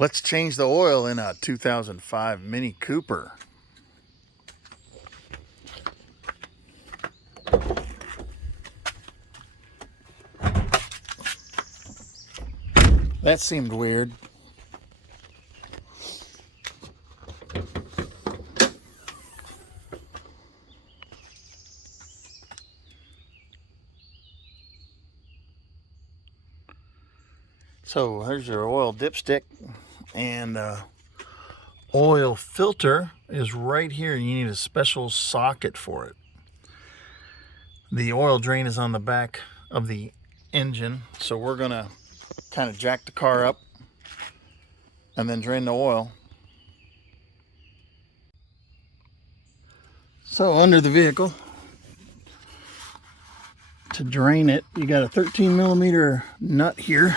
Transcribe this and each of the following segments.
Let's change the oil in a 2005 Mini Cooper. That seemed weird. So there's your oil dipstick, and oil filter is right here. You need a special socket for it. The oil drain is on the back of the engine, so we're gonna kind of jack the car up and then drain the oil. So under the vehicle, to drain it, you got a 13mm nut here.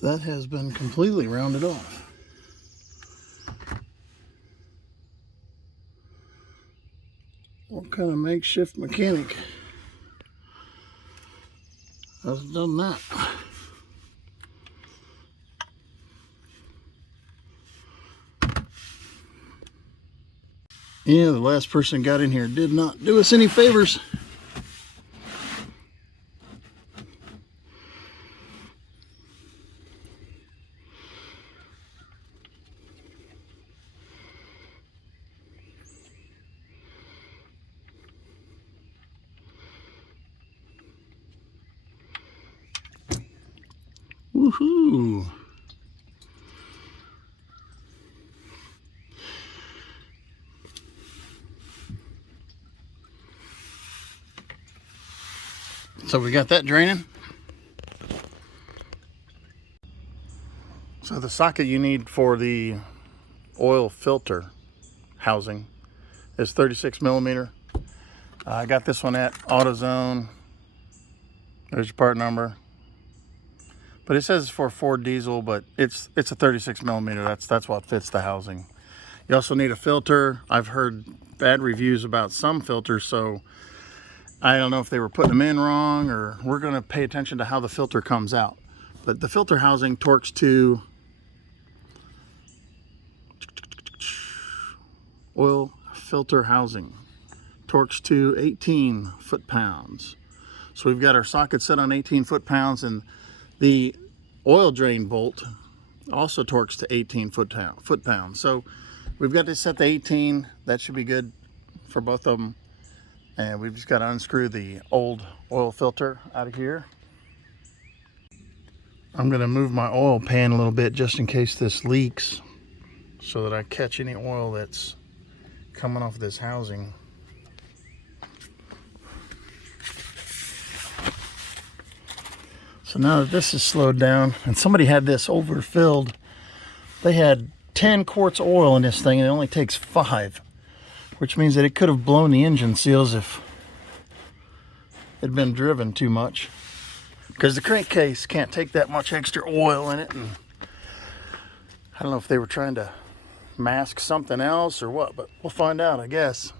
That has been completely rounded off. What kind of makeshift mechanic has done that? Yeah, the last person got in here did not do us any favors. Woohoo! So we got that draining. So the socket you need for the oil filter housing is 36mm. I got this one at AutoZone. There's your part number. But it says for Ford diesel, but it's a 36mm. That's what fits the housing. You also need a filter. I've heard bad reviews about some filters, so I don't know if they were putting them in wrong, or we're going to pay attention to how the filter comes out. But the filter housing torques to oil filter housing torques to 18 foot-pounds. So we've got our socket set on 18 foot-pounds, and the oil drain bolt also torques to 18 foot-pounds. So we've got to set the 18. That should be good for both of them. And we've just got to unscrew the old oil filter out of here. I'm going to move my oil pan a little bit just in case this leaks, so that I catch any oil that's coming off this housing. So now that this is slowed down, and somebody had this overfilled, they had 10 quarts of oil in this thing, and it only takes 5, which means that it could have blown the engine seals if it had been driven too much, because the crankcase can't take that much extra oil in it. And I don't know if they were trying to mask something else or what, but we'll find out, I guess.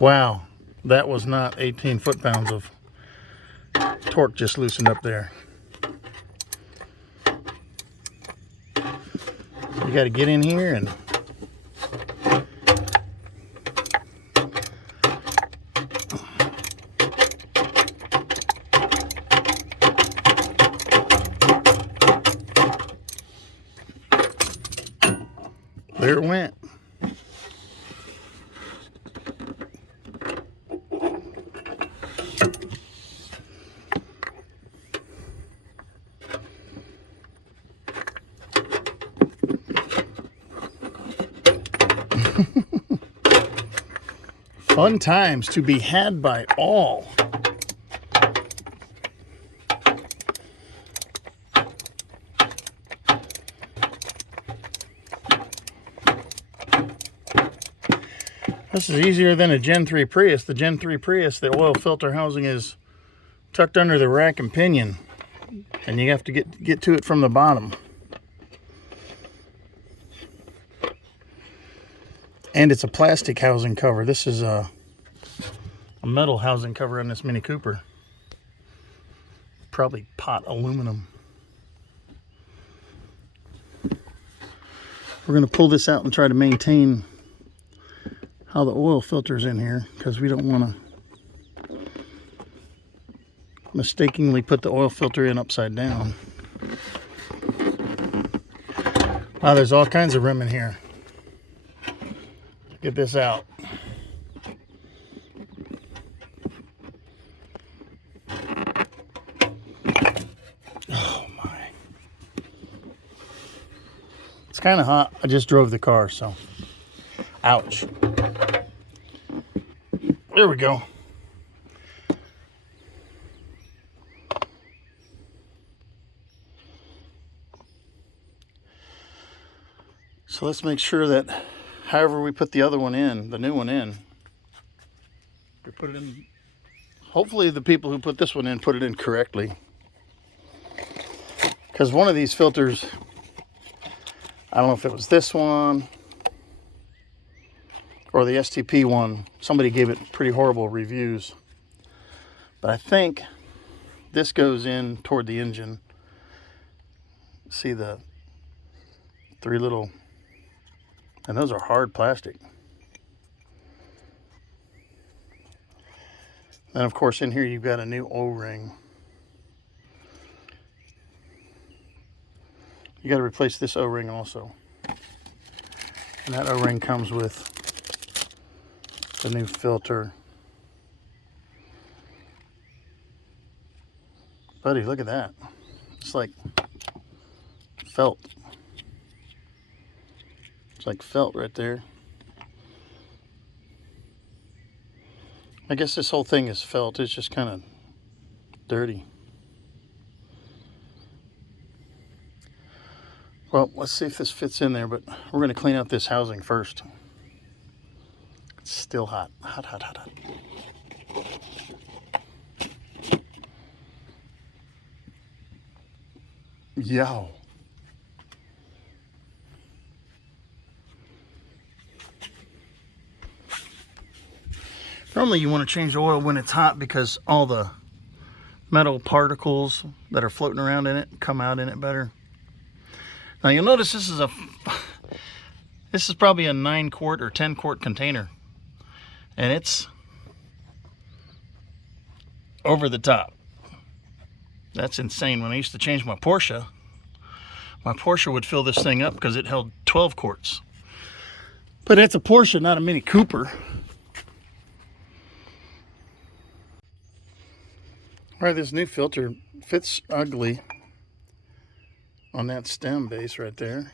Wow. That was not 18 foot-pounds of torque just loosened up there. You got to get in here and there it went. Fun times to be had by all. This is easier than a Gen 3 Prius. The Gen 3 Prius, the oil filter housing is tucked under the rack and pinion, and you have to get to it from the bottom. And it's a plastic housing cover. This is a metal housing cover on this Mini Cooper. Probably pot aluminum. We're going to pull this out and try to maintain how the oil filter's in here, because we don't want to mistakenly put the oil filter in upside down. Wow, there's all kinds of room in here. Get this out. Oh my. It's kind of hot. I just drove the car, so ouch. There we go. So let's make sure that however we put the other one in, the new one in, we put it in. Hopefully the people who put this one in put it in correctly. Because one of these filters, I don't know if it was this one or the STP one, somebody gave it pretty horrible reviews. But I think this goes in toward the engine. See the three little, and those are hard plastic. And of course in here you've got a new O-ring. You got to replace this O-ring also. And that O-ring comes with the new filter. Buddy, look at that. It's like felt. It's like felt right there. I guess this whole thing is felt. It's just kind of dirty. Well, let's see if this fits in there, but we're going to clean out this housing first. It's still hot. Hot, hot, hot, hot. Yow. Normally you want to change the oil when it's hot because all the metal particles that are floating around in it come out in it better. Now you'll notice this is probably a 9 quart or 10 quart container, and it's over the top. That's insane. When I used to change my Porsche would fill this thing up because it held 12 quarts. But it's a Porsche, not a Mini Cooper. All right, this new filter fits ugly on that stem base right there.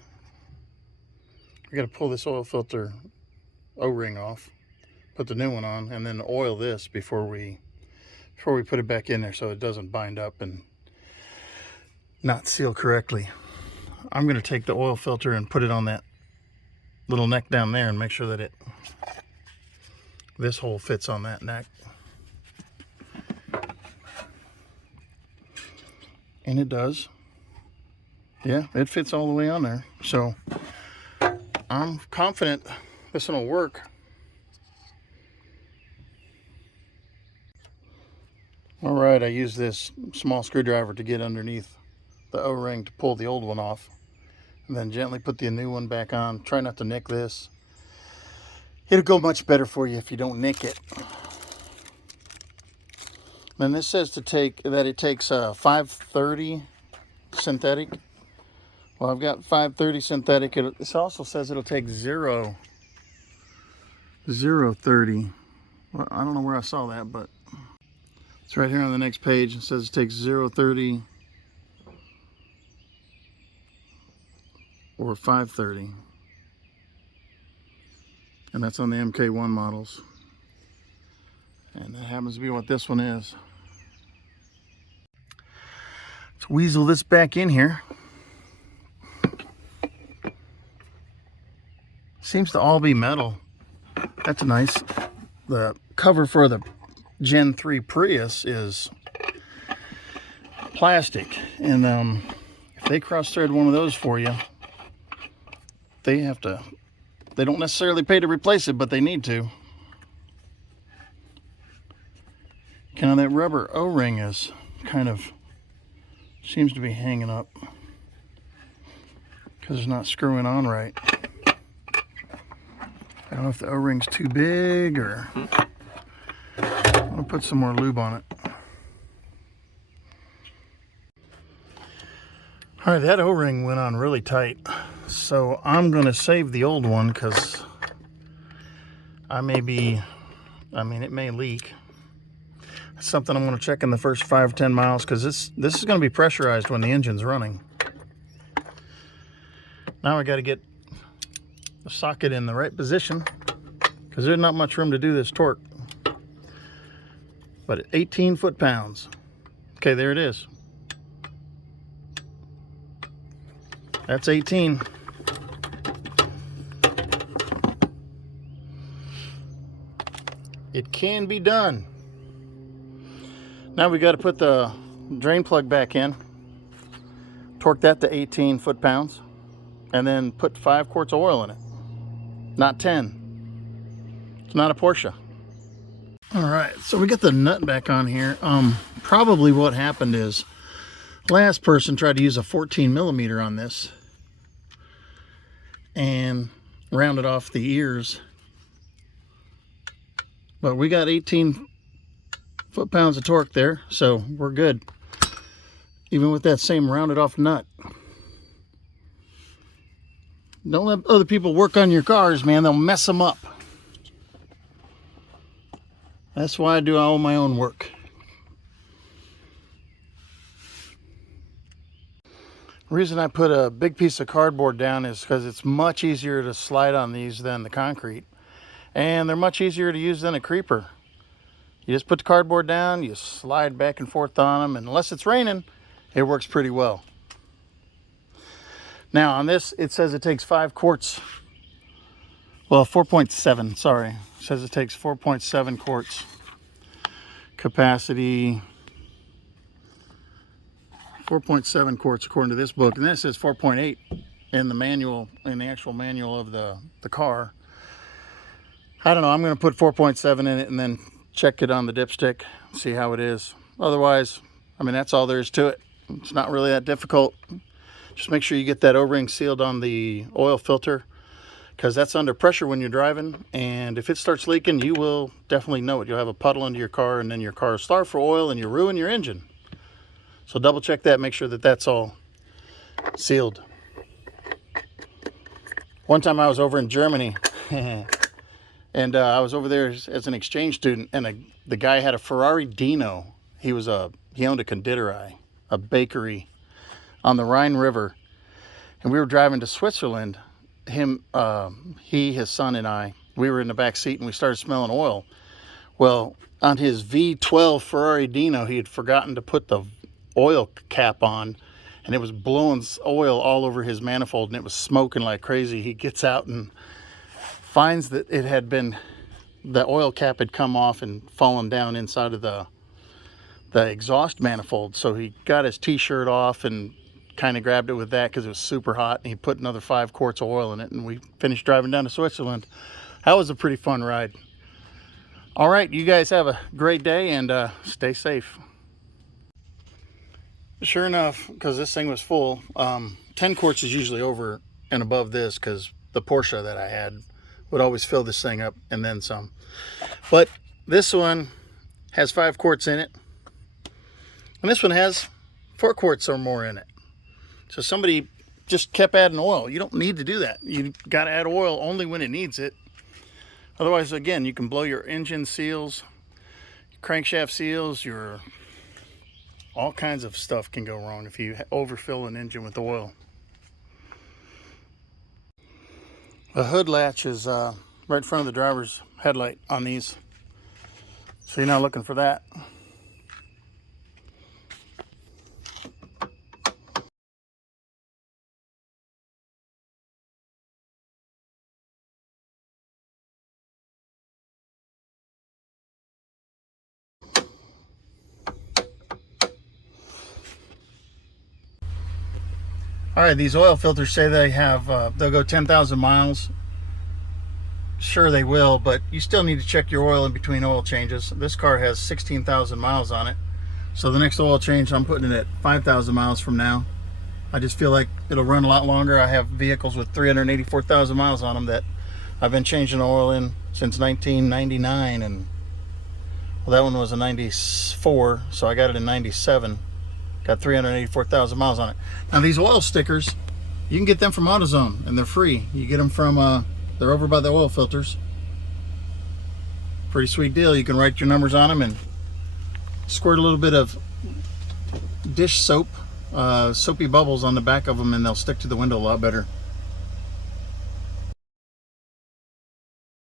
We got to pull this oil filter O-ring off, put the new one on, and then oil this before we put it back in there so it doesn't bind up and not seal correctly. I'm going to take the oil filter and put it on that little neck down there and make sure that this hole fits on that neck. And it does. Yeah, it fits all the way on there. So I'm confident this one will work. All right, I used this small screwdriver to get underneath the O-ring to pull the old one off, and then gently put the new one back on. Try not to nick this. It'll go much better for you if you don't nick it. Then this says it takes 530 synthetic. Well, I've got 530 synthetic. This also says it'll take 030. Well, I don't know where I saw that, but it's right here on the next page. It says it takes 030 or 530. And that's on the MK1 models. And that happens to be what this one is. Let's weasel this back in here. Seems to all be metal. That's nice. The cover for the Gen 3 Prius is plastic, and if they cross-thread one of those for you, they don't necessarily pay to replace it, but they need to. Kind of that rubber O-ring is kind of seems to be hanging up because it's not screwing on right. I don't know if the O-ring's too big, or I'm gonna put some more lube on it. All right, that O-ring went on really tight, so I'm gonna save the old one because it may leak. It's something I'm gonna check in the first 5-10 miles, because this is gonna be pressurized when the engine's running. Now I gotta get the socket in the right position, because there's not much room to do this torque. But at 18 foot-pounds. Okay, there it is. That's 18. It can be done. Now we got to put the drain plug back in, torque that to 18 foot-pounds, and then put 5 quarts of oil in it. Not 10. It's not a Porsche. All right, so we got the nut back on here. Probably what happened is last person tried to use a 14 millimeter on this and rounded off the ears, but we got 18 foot-pounds of torque there, so we're good, even with that same rounded off nut. Don't let other people work on your cars, man. They'll mess them up. That's why I do all my own work. The reason I put a big piece of cardboard down is because it's much easier to slide on these than the concrete, and they're much easier to use than a creeper. You just put the cardboard down, you slide back and forth on them, and unless it's raining, it works pretty well. Now on this, it says it takes 5 quarts. Well, 4.7, sorry. It says it takes 4.7 quarts. Capacity, 4.7 quarts according to this book, and then it says 4.8 in the manual, in the actual manual of the car. I don't know, I'm going to put 4.7 in it and then check it on the dipstick, see how it is. Otherwise, I mean, that's all there is to it. It's not really that difficult. Just make sure you get that O-ring sealed on the oil filter, because that's under pressure when you're driving, and if it starts leaking, you will definitely know it. You'll have a puddle under your car, and then your car will starve for oil and you ruin your engine. So double check that, make sure that that's all sealed. One time I was over in Germany and I was over there as an exchange student, and the guy had a Ferrari Dino. He owned a conditorei, a bakery on the Rhine River, and we were driving to Switzerland. He, his son, and I, we were in the back seat, and we started smelling oil. Well, on his V12 Ferrari Dino, he had forgotten to put the oil cap on, and it was blowing oil all over his manifold, and it was smoking like crazy. He gets out and finds that the oil cap had come off and fallen down inside of the exhaust manifold. So he got his t-shirt off and kind of grabbed it with that because it was super hot, and he put another 5 quarts of oil in it, and we finished driving down to Switzerland. That was a pretty fun ride. All right, you guys have a great day, and stay safe. Sure enough, because this thing was full, 10 quarts is usually over and above this, because the Porsche that I had would always fill this thing up and then some. But this one has 5 quarts in it, and this one has 4 quarts or more in it. So somebody just kept adding oil. You don't need to do that. You got to add oil only when it needs it. Otherwise, again, you can blow your engine seals, crankshaft seals, all kinds of stuff can go wrong if you overfill an engine with oil. The hood latch is right in front of the driver's headlight on these, so you're not looking for that. All right, these oil filters say they have, they'll go 10,000 miles. Sure they will, but you still need to check your oil in between oil changes. This car has 16,000 miles on it. So the next oil change, I'm putting it at 5,000 miles from now. I just feel like it'll run a lot longer. I have vehicles with 384,000 miles on them that I've been changing oil in since 1999, and well, that one was a 94, so I got it in 97. Got 384,000 miles on it. Now these oil stickers, you can get them from AutoZone, and they're free. You get them from, they're over by the oil filters. Pretty sweet deal. You can write your numbers on them and squirt a little bit of dish soap, soapy bubbles on the back of them, and they'll stick to the window a lot better.